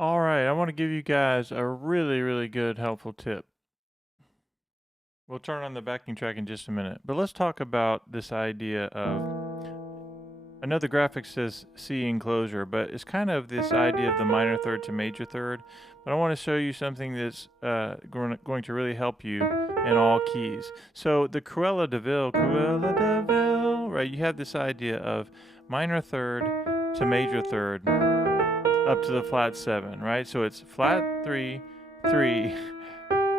All right, I want to give you guys a really good helpful tip. We'll turn on the backing track in just a minute, but let's talk about this idea of, I know the graphic says C enclosure, but it's kind of this idea of the minor third to major third, but I want to show you something that's going to really help you in all keys. So the Cruella de Vil, right, you have this idea of minor third to major third up to the flat 7, right? So it's flat 3, 3,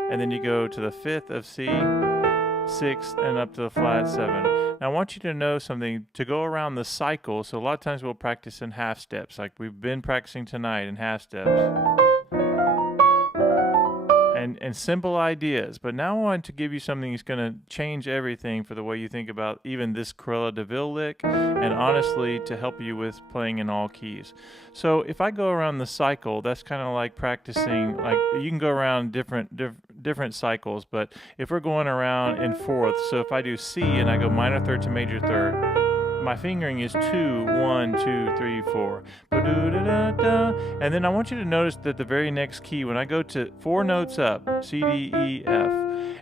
and then you go to the 5th of C, 6th, and up to the flat 7. Now I want you to know something, to go around the cycle. So a lot of times we'll practice in half steps, like we've been practicing tonight in half steps. And simple ideas, but now I want to give you something that's going to change everything for the way you think about even this Cruella de Vil lick, and honestly to help you with playing in all keys. So if I go around the cycle, that's kind of like practicing, like you can go around different cycles, but if we're going around in fourth, so if I do C and I go minor third to major third, my fingering is 2, 1, 2, 3, 4. And then I want you to notice that the very next key, when I go to 4 notes up, C, D, E, F,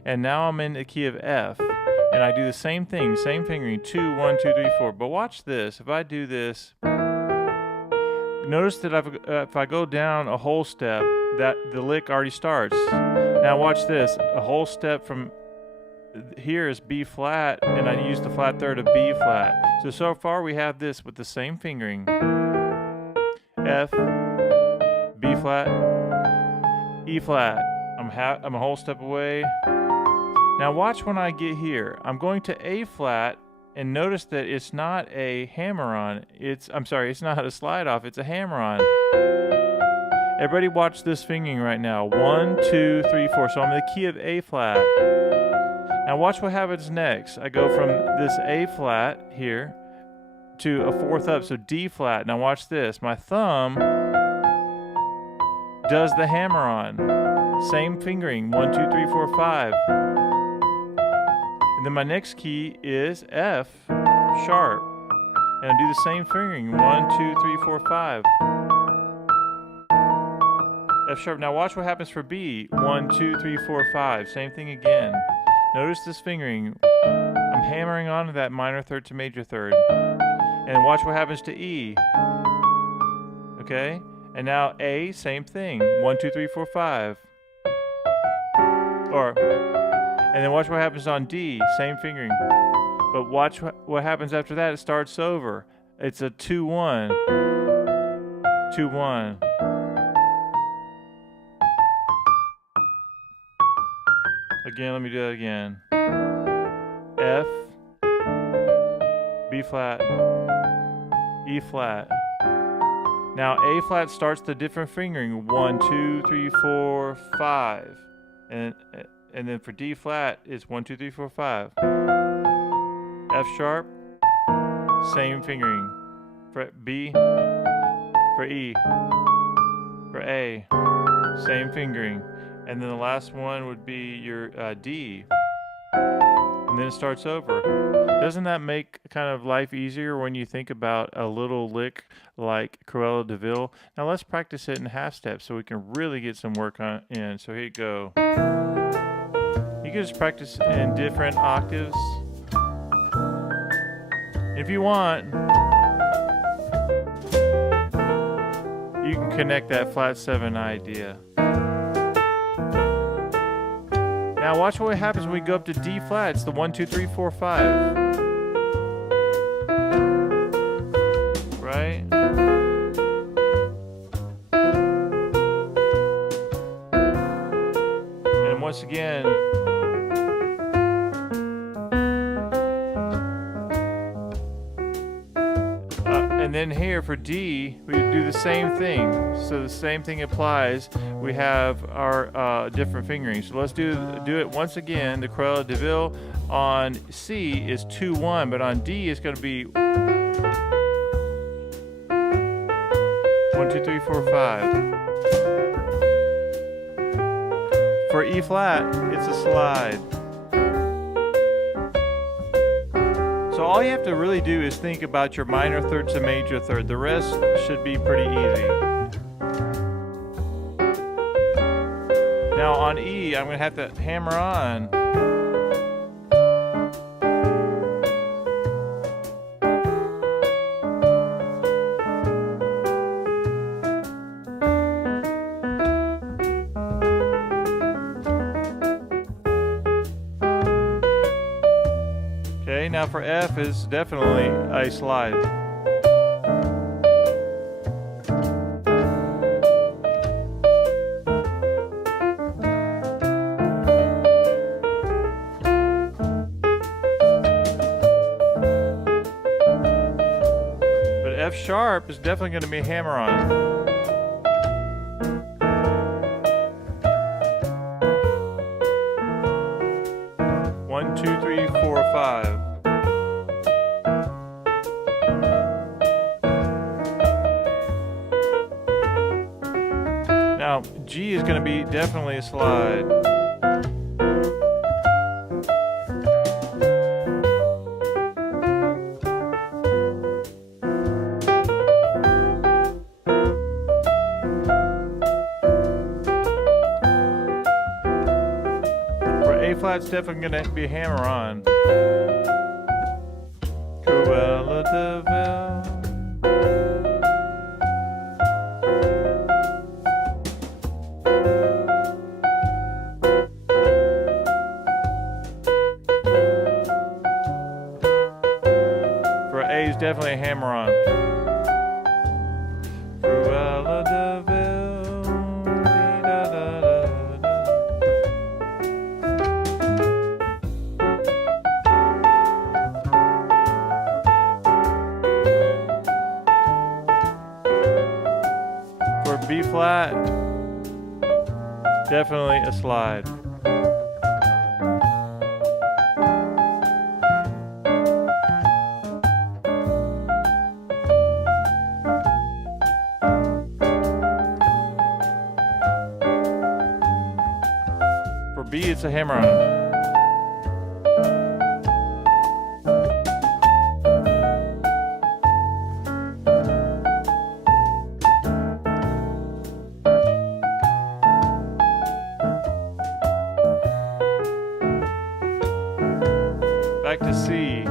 and now I'm in the key of F, and I do the same thing, same fingering, 2, 1, 2, 3, 4. But watch this. If I do this, notice that if I go down a whole step, that the lick already starts. Now watch this. A whole step from here is B flat, and I use the flat third of B flat. So far we have this with the same fingering. F, B flat, E flat. I'm a whole step away. Now watch when I get here. I'm going to A flat, and notice that it's not a hammer-on. It's not a slide-off, it's a hammer-on. Everybody watch this fingering right now. 1, 2, 3, 4. So I'm in the key of A flat. Now watch what happens next. I go from this A flat here to a 4th up, so D flat. Now watch this. My thumb does the hammer on. Same fingering, 1, 2, 3, 4, 5. And then my next key is F sharp. And I do the same fingering, 1, 2, 3, 4, 5. F sharp. Now watch what happens for B. 1, 2, 3, 4, 5. Same thing again. Notice this fingering. I'm hammering onto that minor third to major third. And watch what happens to E. Okay? And now A, same thing. 1, 2, 3, 4, 5. And then watch what happens on D. Same fingering. But watch what happens after that. It starts over. It's a 2, 1. 2, 1. Again, let me do that again. F, B flat, E flat. Now A flat starts the different fingering. 1, 2, 3, 4, 5. And then for D flat, it's 1, 2, 3, 4, 5. F sharp, same fingering. For B, for E, for A, same fingering. And then the last one would be your D. And then it starts over. Doesn't that make kind of life easier when you think about a little lick like Cruella de Vil? Now let's practice it in half steps so we can really get some work in. So here you go. You can just practice in different octaves. If you want, you can connect that flat 7 idea. Now watch what happens when we go up to D flat. It's the 1, 2, 3, 4, 5. Right? And once again, and then here for D, we do the same thing. So the same thing applies. We have our different fingering. So let's do it once again. The Cruella de Vil on C is 2, 1, but on D it's going to be 1, 2, 3, 4, 5. For E flat, it's a slide. So all you have to really do is think about your minor third to major third. The rest should be pretty easy. Now on E, I'm going to have to hammer on. Okay, now for F is definitely a slide. F sharp is definitely going to be a hammer on. One, two, three, four, five. Now G is going to be definitely a slide. A flat's definitely going to be a hammer on. Cruella de Vil. For A is definitely a hammer on. Cruella de Vil. B flat, definitely a slide. For B, it's a hammer on. Back to C.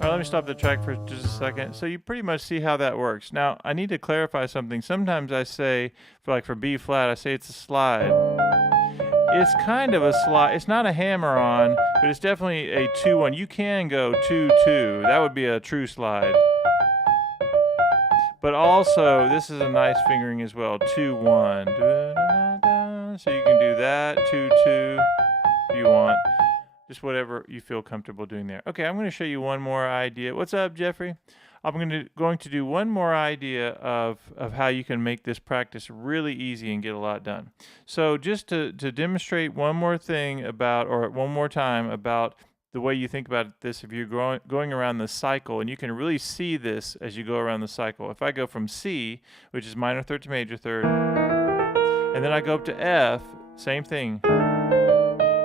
Let me stop the track for just a second. So you pretty much see how that works. Now, I need to clarify something. Sometimes I say, for B flat, I say it's a slide. It's kind of a slide. It's not a hammer on, but it's definitely a 2-1. You can go 2-2. That would be a true slide. But also, this is a nice fingering as well. 2-1. So you can do that, 2-2, if you want. Just whatever you feel comfortable doing there. Okay, I'm going to show you one more idea. What's up, Jeffrey? I'm going to do one more idea of how you can make this practice really easy and get a lot done. So just to demonstrate one more thing about, or one more time about the way you think about this, if you're going around the cycle, and you can really see this as you go around the cycle. If I go from C, which is minor third to major third, and then I go up to F, same thing.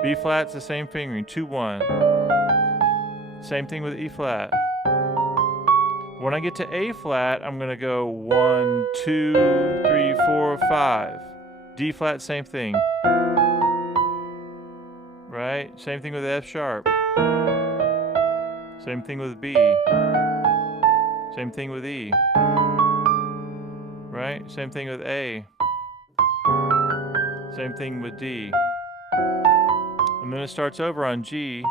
B flat's the same fingering, 2-1. Same thing with E flat. When I get to A flat, I'm going to go 1, 2, 3, 4, 5. D flat, same thing. Right? Same thing with F sharp. Same thing with B. Same thing with E. Right? Same thing with A. Same thing with D. And then it starts over on G.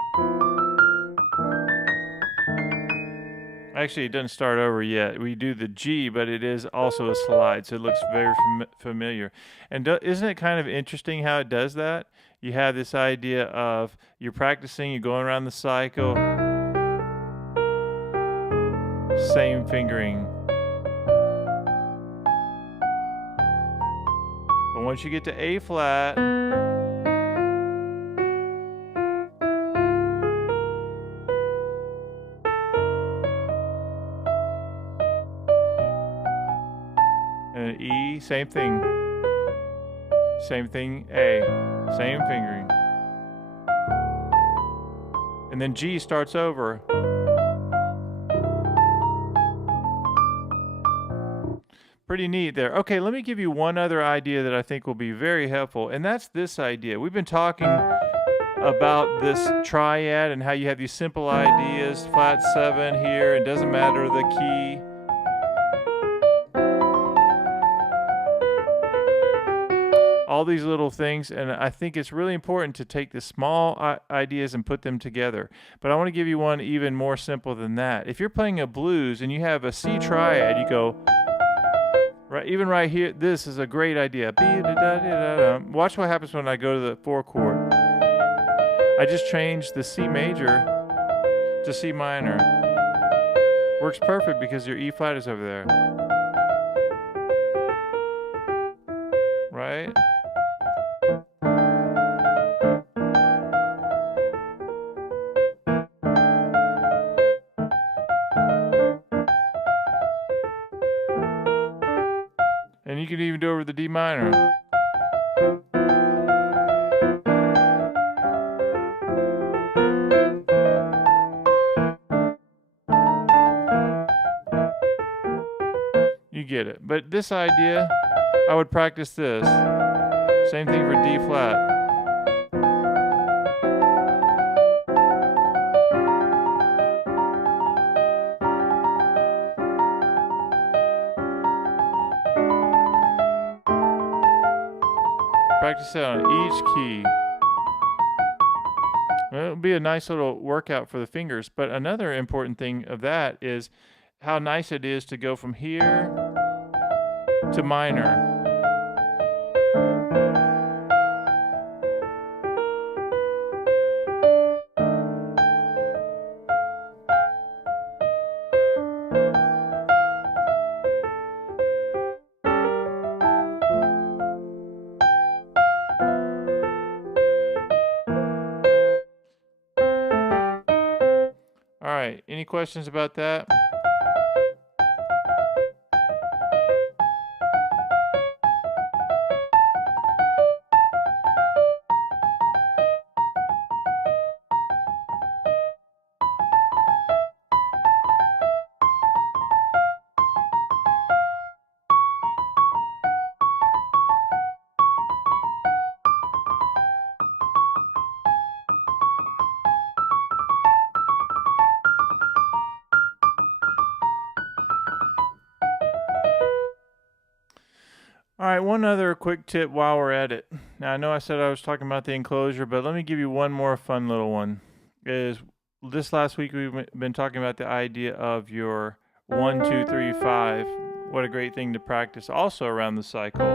Actually, it doesn't start over yet. We do the G, but it is also a slide, so it looks very familiar. And isn't it kind of interesting how it does that? You have this idea of you're practicing, you're going around the cycle, same fingering. But once you get to A flat, and E, same thing. Same thing, A, same fingering. And then G starts over. Pretty neat there. Okay, let me give you one other idea that I think will be very helpful, and that's this idea. We've been talking about this triad and how you have these simple ideas, flat 7 here, it doesn't matter the key. All these little things, and I think it's really important to take the small ideas and put them together. But I want to give you one even more simple than that. If you're playing a blues and you have a C triad, you go, right, even right here, this is a great idea. Watch what happens when I go to the 4 chord. I just changed the C major to C minor. Works perfect because your E flat is over there. Right? And you can even do it over the D minor. You get it. But this idea, I would practice this. Same thing for D flat. Practice it on each key. Well, it'll be a nice little workout for the fingers, but another important thing of that is how nice it is to go from here to minor. All right, any questions about that? All right, one other quick tip while we're at it. Now, I know I said I was talking about the enclosure, but let me give you one more fun little one. Is this last week we've been talking about the idea of your 1, 2, 3, 5. What a great thing to practice also around the cycle.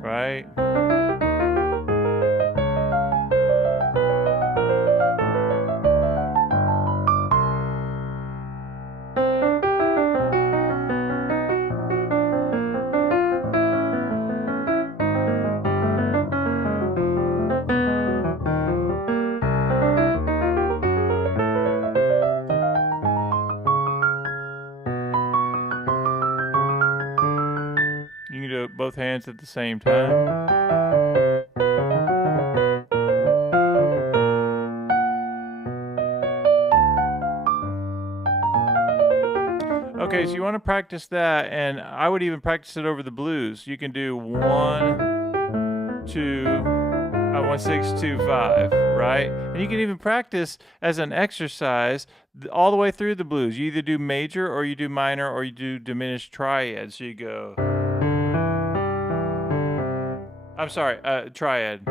Right? You can do it both hands at the same time. Okay, so you want to practice that, and I would even practice it over the blues. You can do 1, 2, 1, 6, 2, 5, right? And you can even practice as an exercise all the way through the blues. You either do major or you do minor or you do diminished triad. So you go, I'm sorry, triad.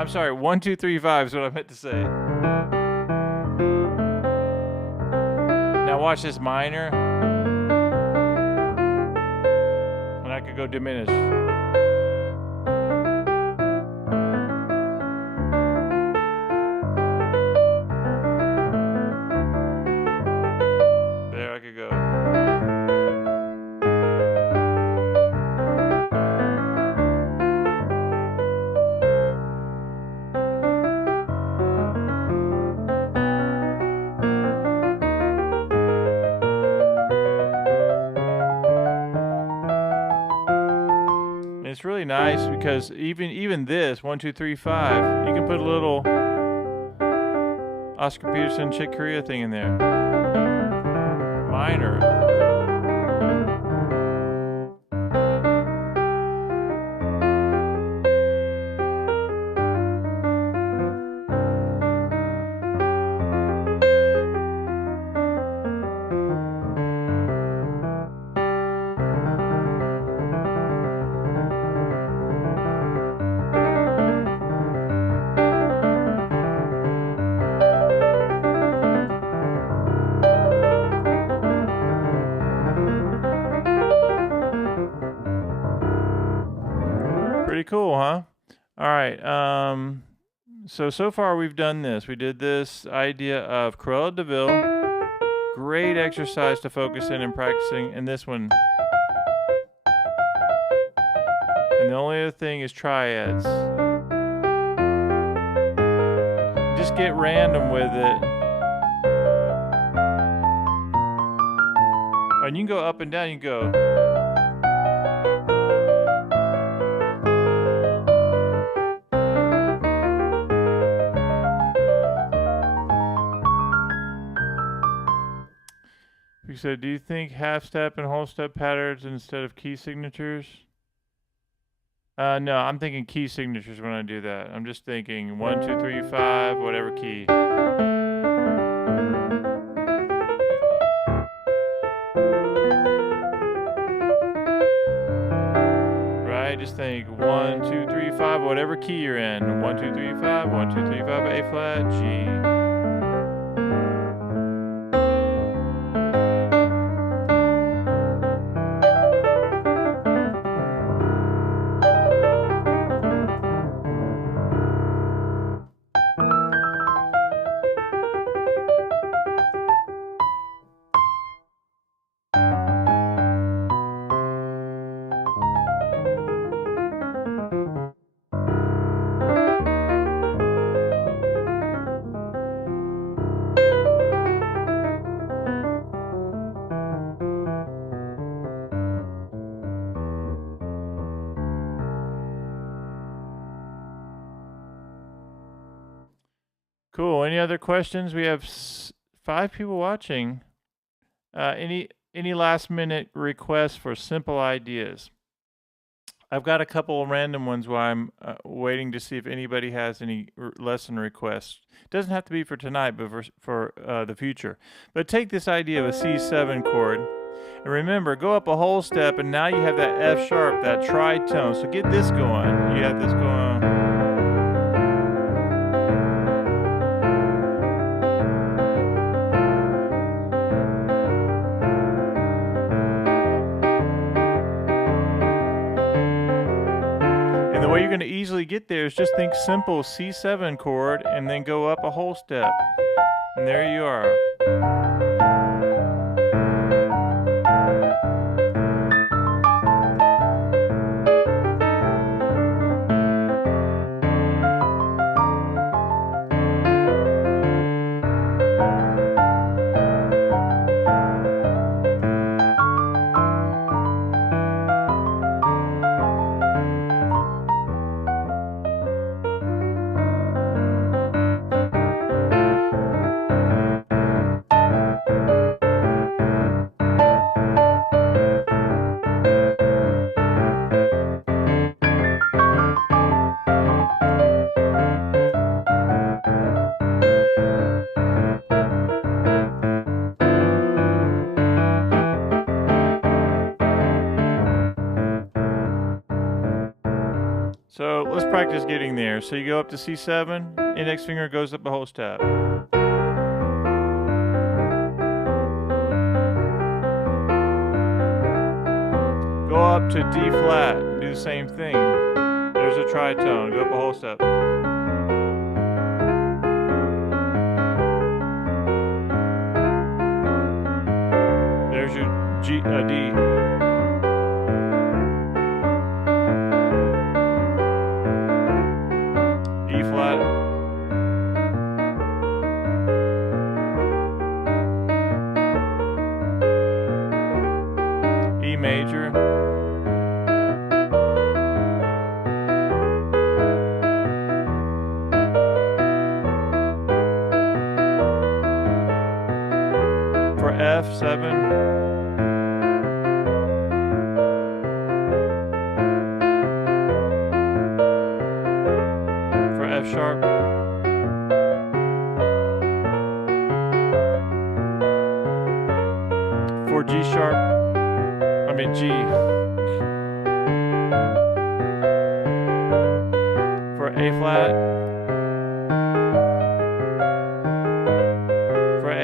I'm sorry, 1, 2, 3, 5 is what I meant to say. Now watch this minor. And I could go diminish. There I could go. It's really nice because even this 1, 2, 3, 5, you can put a little Oscar Peterson Chick Corea thing in there. Minor. Pretty cool, huh? All right. So far we've done this. We did this idea of Cruella de Vil. Great exercise to focus in and practicing. And this one. And the only other thing is triads. Just get random with it. And you can go up and down. You can go. We said, do you think half step and whole step patterns instead of key signatures? No, I'm thinking key signatures when I do that. I'm just thinking 1, 2, 3, 5, whatever key. Right? Just think 1, 2, 3, 5, whatever key you're in. 1, 2, 3, 5, 1, 2, 3, 5, A flat, G. Cool. Any other questions? We have 5 people watching. Any last minute requests for simple ideas? I've got a couple of random ones while I'm waiting to see if anybody has any lesson requests. It doesn't have to be for tonight, but for the future. But take this idea of a C7 chord. And remember, go up a whole step, and now you have that F sharp, that tritone. So get this going. You have this going. And the way you're going to easily get there is just think simple C7 chord and then go up a whole step. And there you are. So let's practice getting there. So you go up to C7, index finger goes up a whole step. Go up to D flat, do the same thing. There's a tritone, go up a whole step. There's your D. E flat. E major. For F7. F sharp. For G sharp, G. For A flat. For A.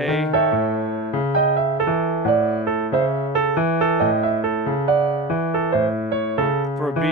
For B.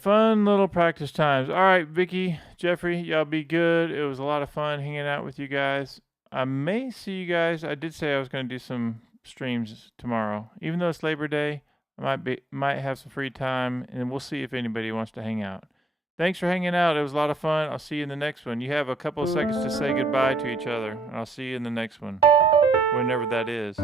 Fun little practice times. All right, Vicky, Jeffrey, y'all be good. It was a lot of fun hanging out with you guys. I may see you guys. I did say I was going to do some streams tomorrow. Even though it's Labor Day, I might have some free time, and we'll see if anybody wants to hang out. Thanks for hanging out. It was a lot of fun. I'll see you in the next one. You have a couple of seconds to say goodbye to each other, and I'll see you in the next one, whenever that is.